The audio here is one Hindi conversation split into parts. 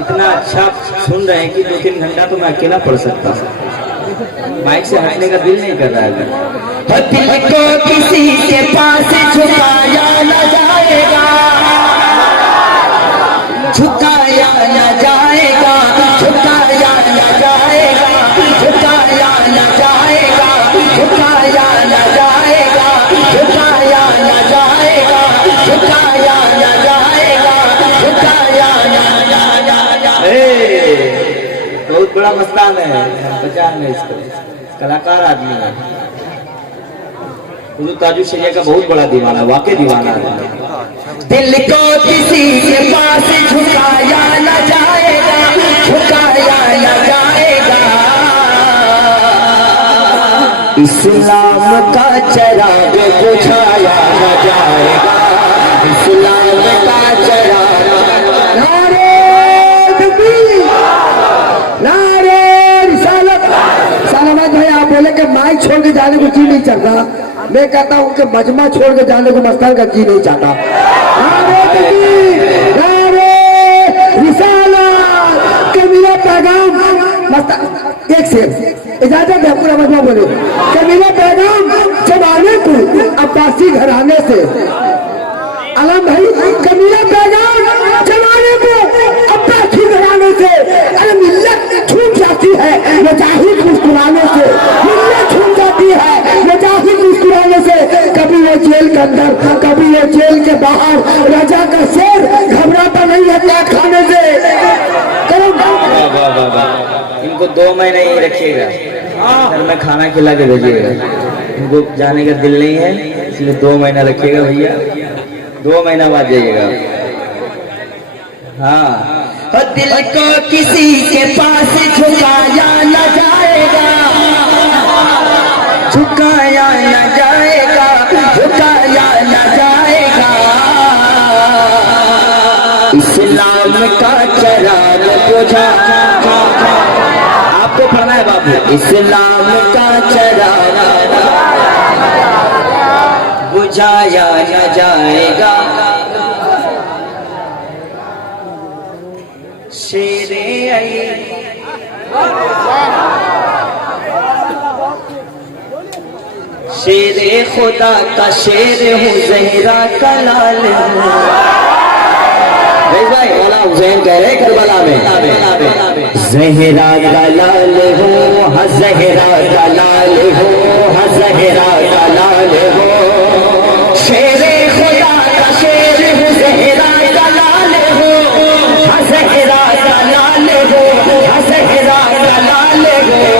इतना अच्छा सुन रहे हैं कि 2-3 घंटा तो मैं अकेला पढ़ सकता हूँ। माइक से हटने का दिल नहीं कर रहा है। दिल को किसी के पास झुकाया न जाएगा, झुकाया न जाएगा, झुकाया न जाएगा, झुकाया न जाएगा, झुकाया न जाएगा, झुकाया न जाएगा, झुकाया न जाएगा, झुकाया न जाएगा। बहुत बड़ा मस्तान है, पहचान है इसको, कलाकार आदमी है। हुजूर ताजू शरिया का बहुत बड़ा दीवाना, वाकई दीवाना है। दिल को किसी के पास झुकाया न जाएगा, झुकाया न जाएगा। इस्लाम का चिराग बुझाया न जाएगा, इस्लाम का चिराग। नारे तकबीर, नारे रिसालत। सलामत भाई आप बोले कि माइक छोड़ के जाने को जी नहीं चल रहा, मैं कहता हूँ कि मजमा छोड़ के जाने को मस्तान का जी नहीं चाहता। नारे तकबीर, नारे रिसालत के मेरा पैगाम मस्तान। एक से इजाजत है पूरा मजमा बोले कि मेरा पैगाम जमाने को अब्बासी घराने से। आलम भाई कमीला पैगाम जमाने को अब्बासी घराने से। अरे मिल्लत छूट जाती है मुजाहिद मुस्कुराने से, मिल्लत छूट जाती है मुजाहिद मुस्कुराने से। कभी वो जेल के अंदर, कभी वो जेल के बाहर, राजा का शेर घबराता नहीं है कैद खाने से। करो इनको 2 महीने ही रखिएगा, घर में खाना खिला के भेजिएगा। इनको जाने का दिल नहीं है, इसलिए 2 महीना रखिएगा भैया, 2 महीना बाद जाइएगा। हाँ, दिल को किसी के पास झुकाया न जाएगा, झुकाया न जाएगा, झुकाया न जाएगा। इस्लाम का चिराग बुझा, आपको पढ़ना है बाबू। इस्लाम का चिराग बुझाया न जाएगा। शेरे शेरे खुदा का शेर हूँ, जहरा का लाल हूँ। भाई वाला हुसैन कह रहे करबला में, जहरा का लाल हूँ, जहरा का लाल हूँ, जहरा का लाल हूँ। शेरे खुदा का शेर हूँ, जहरा का लाल हूँ, जहरा का लाल हूँ, जहरा का लाल हूँ।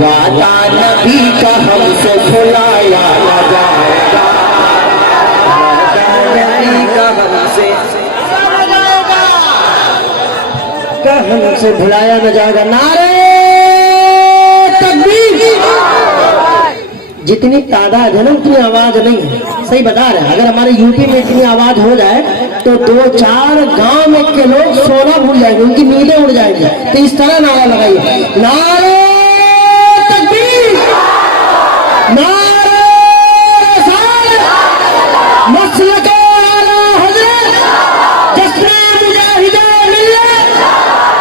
वादा नबी का हमसे भुलाया न जाएगा, नबी का हमसे भुलाया न जाएगा। नारे तकबीर। जितनी तादाद है ना उतनी आवाज नहीं है, सही बता रहे हैं। अगर हमारे यूपी में इतनी आवाज हो जाए तो 2-4 गांव में के लोग सोना भूल जाएंगे, उनकी नींदें उड़ जाएंगी। तो इस तरह नारा लगाइए, नारे तकबीर, नारे रिसालत, मसलके आला हज़रत, जस्ना मुजाहिदे मिल्लत,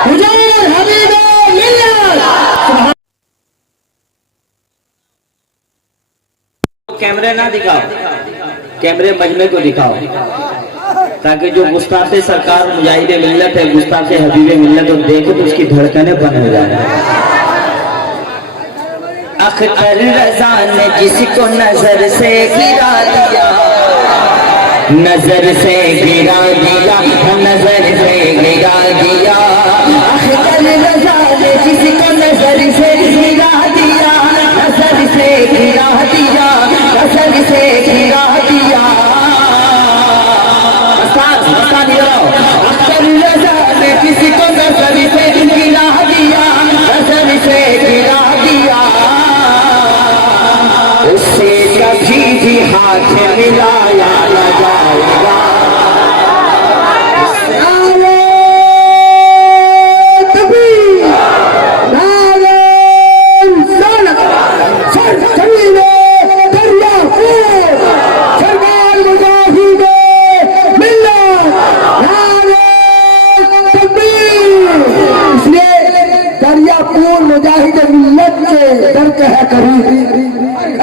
हुजूर हबीबे मिल्लत। कैमरे ना दिखाओ, कैमरे मजमे को दिखाओ, ताकि जो गुस्ताखे सरकार मुजाहिदे मिल्लत है, गुस्ताखे हबीबे मिल्लत, और देखो तो उसकी धड़कनें बंद हो जाए। अख्तर रज़ा ने जिसको नजर से गिरा दिया, नजर से गिरा दिया, नजर से गिरा दिया। अख्तर रज़ा ने जिसको नजर से गिरा दिया, नजर से गिरा दिया, नजर से गिरा दिया। अख्तर रज़ा ने जिसको नजर से गिरा दिया, नजर से गिरा दिया। उससे कभी भी हाथ मिलाया न जाएगा। नारे तकबीर, नारे रिसालत। सर जमीन में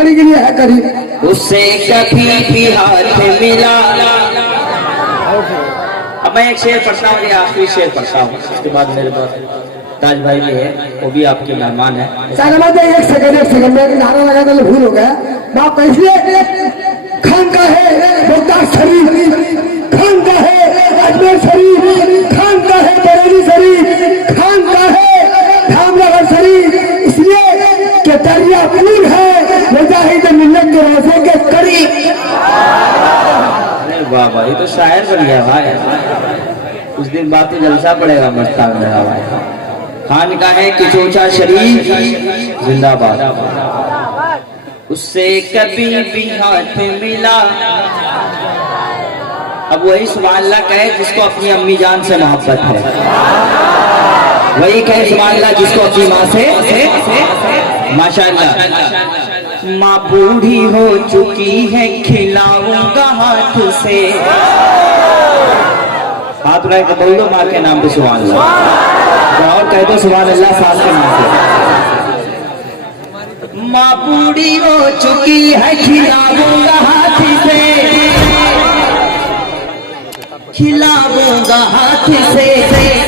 कड़ी के लिए है करीब। उससे कभी भी हाथ मिला। अब मैं एक शेर पढ़ता हूँ, ये आखिरी शेर पढ़ता हूँ, उसके बाद मेरे पास ताज भाई भी है, वो भी आपके मेहमान है। एक सेकंड में नारा लगा तो भूल हो गया। बाप कैसे खान का है मुल्तान शरीफ, खान का है अजमेर शरीफ, खान का है बरेली शरीफ, खान का है धामनगर शरीफ, इसलिए कि दरिया पुल है मुजाहिद मिल्लत के रोजे के करीब। अरे वाह भाई, ये तो शायर बन गया भाई। उस दिन बात तो जलसा पड़ेगा मस्तान मेरा भाई। खान का है कि ऊंचा शरीफ जिंदाबाद, उससे कभी भी हाथ मिला। अब वही सुभान अल्लाह कहे जिसको अपनी अम्मी जान से मोहब्बत है, वही कहे सुभान अल्लाह जिसको अपनी माँ से माशाअल्लाह। माँ बूढ़ी हो चुकी है खिलाऊंगा हाथ से, हाथ उठाए के बोल दो माँ के नाम पे सुभान अल्लाह, और कह दो सुभान अल्लाह साल के नाम से। माँ बूढ़ी हो चुकी है खिलाऊंगा हाथ से, खिलाऊंगा हाथ से,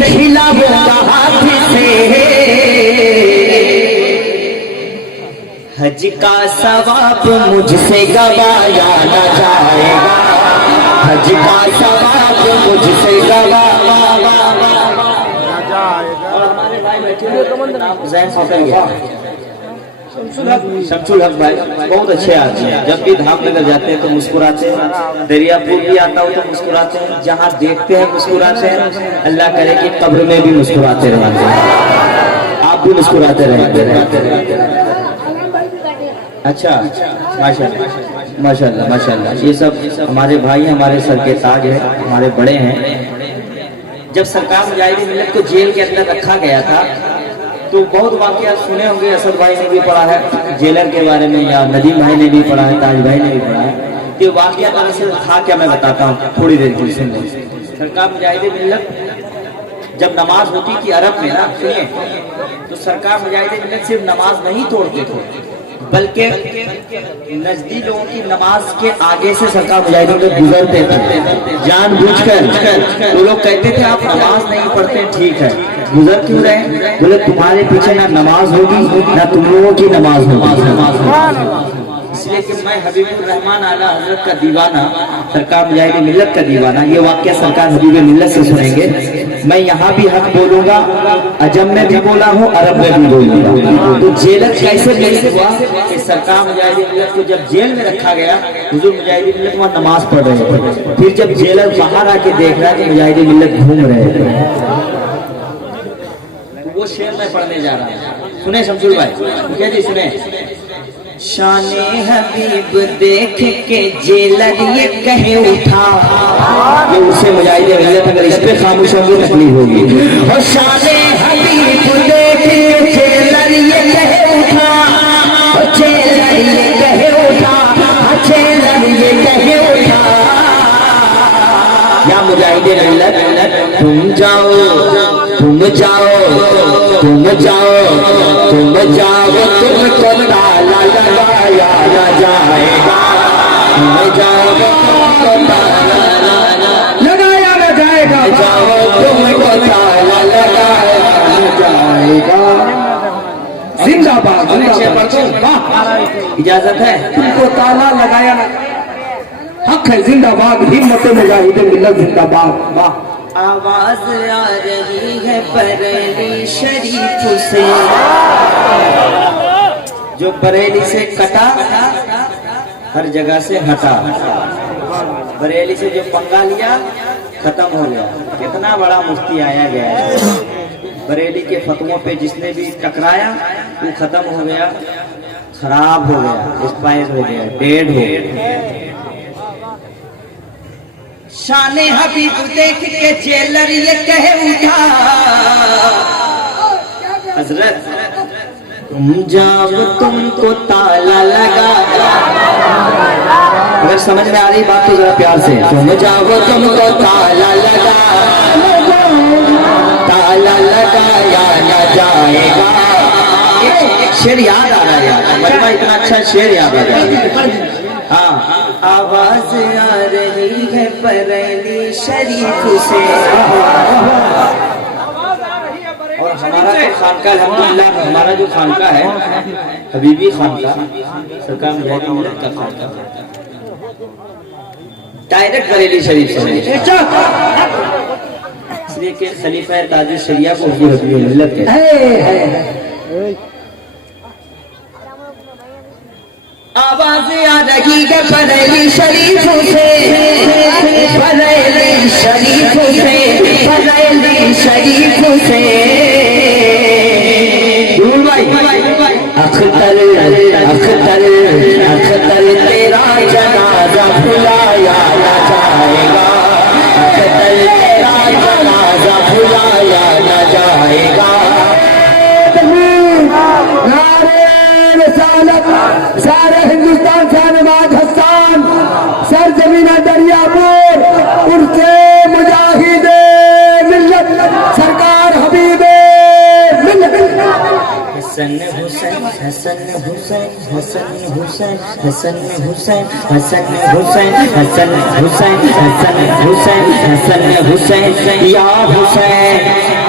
खिलाऊंगा हाथ से। हज का सवाब मुझसे गवाया न जाएगा, हज का सवाब मुझसे गवाया। और हमारे भाई बैठे हुए शमसुल हक भाई बहुत अच्छे आदमी हैं। जब भी धामनगर जाते हैं तो मुस्कुराते हैं, दरियापुर भी आता हूँ तो मुस्कुराते हैं, जहाँ देखते हैं मुस्कुराते हैं। अल्लाह करे कि कब्र में भी मुस्कुराते रहते हैं, आप भी मुस्कुराते रहते। अच्छा माशाल्लाह माशाल्लाह माशाल्लाह, ये सब हमारे भाई हमारे सर के ताज है, हमारे बड़े हैं। जब सरकार मुजाहिदीन मिल्लत को जेल के अंदर रखा गया था तो बहुत वाकया सुने होंगे, असद भाई ने भी पढ़ा है जेलर के बारे में, या नदीम भाई ने भी पढ़ा है, ताज भाई ने भी पढ़ा है। कि वाकया दरअसल था क्या मैं बताता हूँ, थोड़ी देर की सुन लो। सरकार मुजाहिदीन मिल्लत जब नमाज होती थी अरब में ना, सुनिए, तो सरकार मुजाहिदीन मिल्लत सिर्फ नमाज नहीं तोड़ते थे, बल्कि नजदीक लोगों की नमाज के आगे से सरकार मुजाहिदीन को गुजरते थे जानबूझकर। तो लोग कहते थे आप नमाज नहीं पढ़ते, ठीक है, गुजर क्यों रहे? बोले तुम्हारे पीछे ना नमाज होगी ना तुम लोगों की नमाज होगी। इसलिए कि मैं हबीबुर रहमान आला हजरत का दीवाना, सरकार मुजाहिदीन मिल्लत का दीवाना। ये वाक्य सरकार हबीब मिल्लत से सुनेंगे। मैं यहाँ भी हक बोलूंगा, अजम में भी बोला हूँ, अरब में भी बोलूंगा। तो जेलर कैसे हुआ कि सरकार मुजाहिदीन मिल्लत को जब जेल में रखा गया, हुजूर मुजाहिदीन मिल्लत वहाँ नमाज पढ़ रहे थे। फिर जब जेलर बाहर आके देख रहा है कि मुजाहिदीन मिल्लत घूम रहे थे, वो शेर मैं पढ़ने जा रहा हूँ, सुने शमसुल भाई, क्या जी सुने। शाने हबीब देख के जेलर ये कहे उठा, ये उससे मुजाहिदीन मिल्लत अगर इस पे खामोश होंगे तकलीफ होगी। और शाने हबीब देख के जेलर ये कहे उठा, जेलर ये कहे उठा, जेलर ये कहे उठा। या मुजाहिदीन मिल्लत तुम जाओ, तुम जाओ, तुम जाओ, तुम जाओ, तुमको ताला लगाया न जाएगा, तुम जाओ, तुमको ताला लगाया न जाएगा, जाओ, तुमको ताला लगाया न जाएगा। जिंदाबाद, इजाजत है, तुमको ताला लगाया न, हक है, जिंदाबाद, हिम्मत मुजाहिदीन मिल्लत जिंदाबाद। वाह। आवाज आ रही है बरेली शरीफ से, जो बरेली से कटा हर जगह से हटा, बरेली से जो पंगा लिया खत्म हो गया। कितना बड़ा मुफ्ती आया गया है, बरेली के फतवों पे जिसने भी टकराया वो खत्म हो गया, खराब हो गया, एक्सपायर हो गया, डेड हो गया। शाने हबीब देख के जेलर ये कहे उठा, हजरत तुम जाओ, तुमको ताला लगा। अगर समझ में आ रही बात तो जरा प्यार से, तुम जाओ, तुमको ताला लगा, ताला लगाया न जाएगा। एक एक शेर याद आ रहा है यार, मजमा इतना अच्छा शेर याद आ रहा है। हाँ, आवाज आ रही है बरेली शरीफ से। और हमारा जो खानका अल्हम्दुलिल्लाह, हमारा जो खानका है हबीबी खानका, सरकार मुजाहिद मिल्लत का खानका डायरेक्ट बरेली शरीफ से, इसलिए कि खलीफा ताजी शरिया को भी हबीबी मिल्लत कहते हैं। आवाज आ रही है बरेली शरीफ से, बरेली शरीफ से, बरेली शरीफ से। अख्तर अख्तर अख्तर तेरा जनाजा भुलाया न जाएगा, अख्तर तेरा जनाजा भुलाया न जाएगा। सारे हिंदुस्तान शाहनवाज हसन सर जमीना दरियापुर उर्से मुजाहिदे मिल्लत सरकार हबीबे हसन हुसैन हसन हुसैन हसन हुसैन हसन हुसैन हसन हुसैन हसन हुसैन हसन हुसैन हसन हुसैन या हुसैन